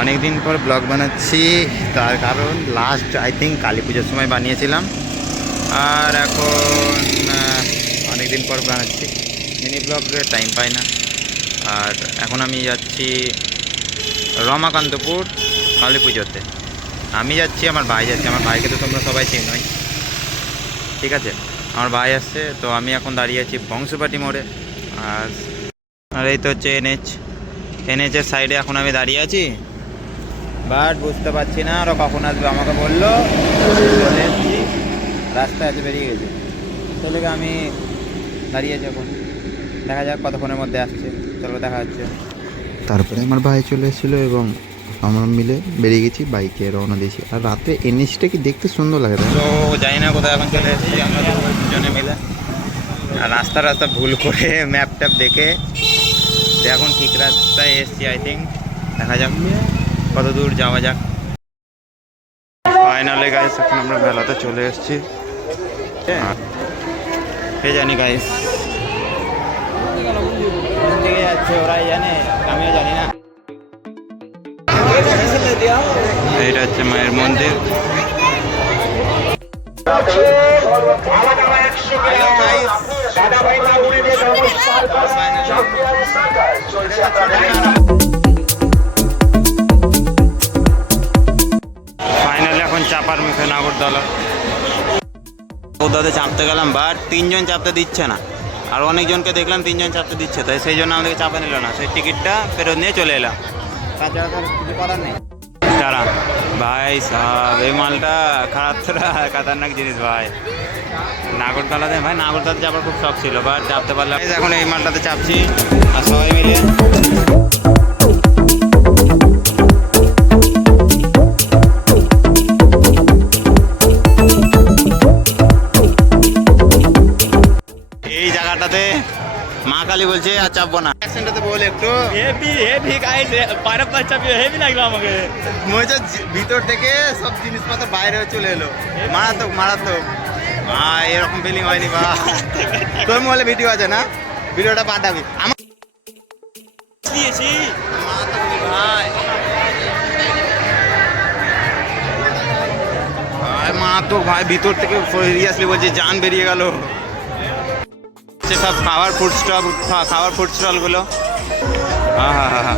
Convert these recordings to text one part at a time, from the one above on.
অনেক দিন পর ব্লগ বানাচ্ছি, তার কারণ লাস্ট আই থিঙ্ক কালী পুজোর সময় বানিয়েছিলাম, আর এখন অনেক দিন পর বানাচ্ছি। মিনি ব্লগে টাইম পাই না। আর এখন আমি যাচ্ছি রমাকান্তপুর কালী পুজোতে। আমি যাচ্ছি, আমার ভাই যাচ্ছে। আমার ভাইকে তো তোমরা সবাই চেনোই, ঠিক আছে? আমার ভাই আসছে, তো আমি এখন দাঁড়িয়ে আছি বংশপাটি মোড়ে। আর এই তো হচ্ছে এনএচের সাইডে এখন আমি দাঁড়িয়ে আছি, বাট বুঝতে পারছি না আরও কখন আসবে। আমাকে বললো চলে এসেছি, রাস্তায় আছে, বেরিয়ে গেছে। চলে আমি দাঁড়িয়ে আছি এখন, দেখা যাক কতক্ষণের মধ্যে আসছে। চলো দেখা যাচ্ছে। তারপরে আমার ভাই চলে এসেছিলো এবং আমরা মিলে বেরিয়ে গেছি, বাইকে রওনা দিয়েছি। আর রাতে এনএচটা কি দেখতে সুন্দর লাগে, তো জানি না কোথায় এখন চলে এসেছি আমরা দুজনে মিলে। আর রাস্তা ভুল করে ম্যাপ ট্যাপ দেখে এখন ঠিক রাস্তায় এসেছি আই থিঙ্ক। দেখা যাক কত দূর যাওয়া যাক। ফাইনালি গাইস এখন আমরা মেলাতে চলে এসেছি। জানি গাইস কোন দিকে যাচ্ছে ওরাই জানে, আমিও জানি না। এইটা হচ্ছে মায়ের মন্দির। ফাইনালি এখন চাপার মুখে নাগরদোলাতে চাপতে গেলাম, বাট 3 জন চাপতে দিচ্ছে না। আর অনেকজনকে দেখলাম 3 জন চাপতে দিচ্ছে, তাই সেই জন্য আমাদেরকে চাপা নিল না। সেই টিকিটটা ফেরত নিয়ে চলে এলাম, তাছাড়া তো কিছু করার নেই। তারা ভাই সাহেব এই মালটা খাতারনাক জিনিস ভাই। নাগরদোলাতে চাপার খুব শখ ছিল, বাট চাপতে পারলাম। এখন এই মালটাতে চাপছি আর সবাই মিলে। এই জায়গাটাতে মা কালী বলছে আর চাপবো না। অ্যাকশনটাতে বল একটু। হেভি গাইস, পায়রা পায়রা চাপিয়ে হেভি লাগলো আমাকে। মনে হচ্ছে ভিতর থেকে সব জিনিসপত্র বাইরে চলে এলো। মারাত্মক। এরকম ফিলিং হয়নি বা। তোর মোবাইলে ভিডিও আছে না? ভিডিওটা পাঠাবি আমার। মা তো ভাই ভিতর থেকে সিরিয়াসলি বলছে জান বেরিয়ে গেল। সব খাওয়ার ফুড স্টলগুলো, হ্যাঁ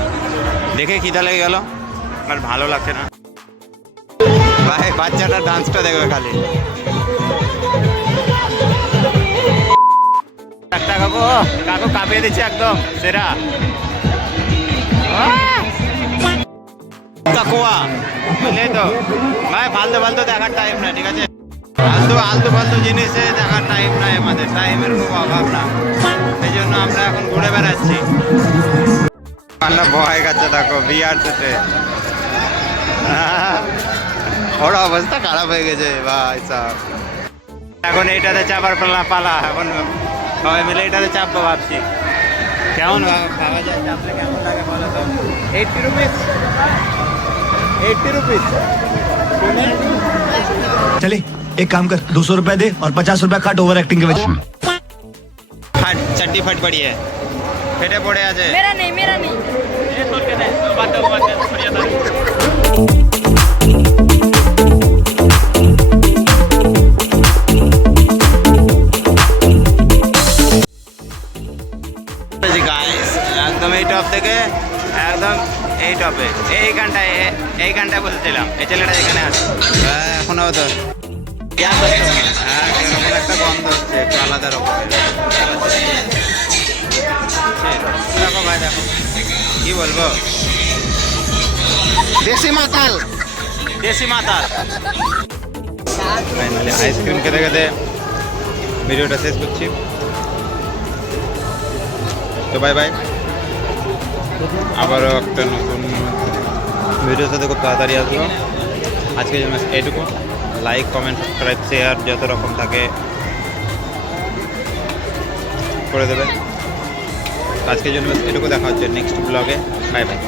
দেখে খিদা লেগে গেল, আর ভালো লাগছে না ভাই। বাচ্চাটা ডান্সটা দেখবে খালি। একটা কাকু কাঁপিয়ে দিচ্ছে একদম সেরা কাকুয়া, বুঝলে তো ভাই। ফালতু দেখার টাইম না, ঠিক আছে? আলতু জিনিসে দেখার টাইম নাই আমাদের, টাইমের খুব অভাব না। এই জন্য আমরা এখন ঘুরে বেড়াচ্ছি। আমরা ভয় গেছে দেখো বিয়ার সেটে, ওর অবস্থা খারাপ হয়ে গেছে ভাই সাহেব। এখন এইটাতে চাপার পালা, এখন সবাই মিলে এটাতে চাপবো ভাবছি। কেমন ভাবা যায় চাপলে কেমন লাগে বলো তো? 80 रुपीज। चले एक काम कर, 200 रुपए दे और 50 रुपए काट ओवर एक्टिंग के वजह। चड्डी फट पड़ी है, फेटे पड़े आज। मेरा नहीं ये छोड़ के दे, बात छोड़िए था। একদম এই টপ থেকে একদম এই টপে এইখানটায় বসেছিলাম। এই ছেলেটা যেখানে আছে এখনো তো এরকম একটা গন্ধ হচ্ছে, একটু আলাদা রকমের। দেখো ভাই, দেখো কি বলবো, দেশি মাতাল। ফাইনালি আইসক্রিম খেতে খেতে ভিডিওটা শেষ করছি। তো বাই বাই, আবারও একটা নতুন ভিডিওর সাথে খুব তাড়াতাড়ি আসবো। আজকের জন্য এইটুকু। লাইক, কমেন্ট, সাবস্ক্রাইব, শেয়ার যত রকম থাকে করে দেবে। আজকের জন্য এটুকু, দেখা হচ্ছে নেক্সট ব্লগে। Bye bye.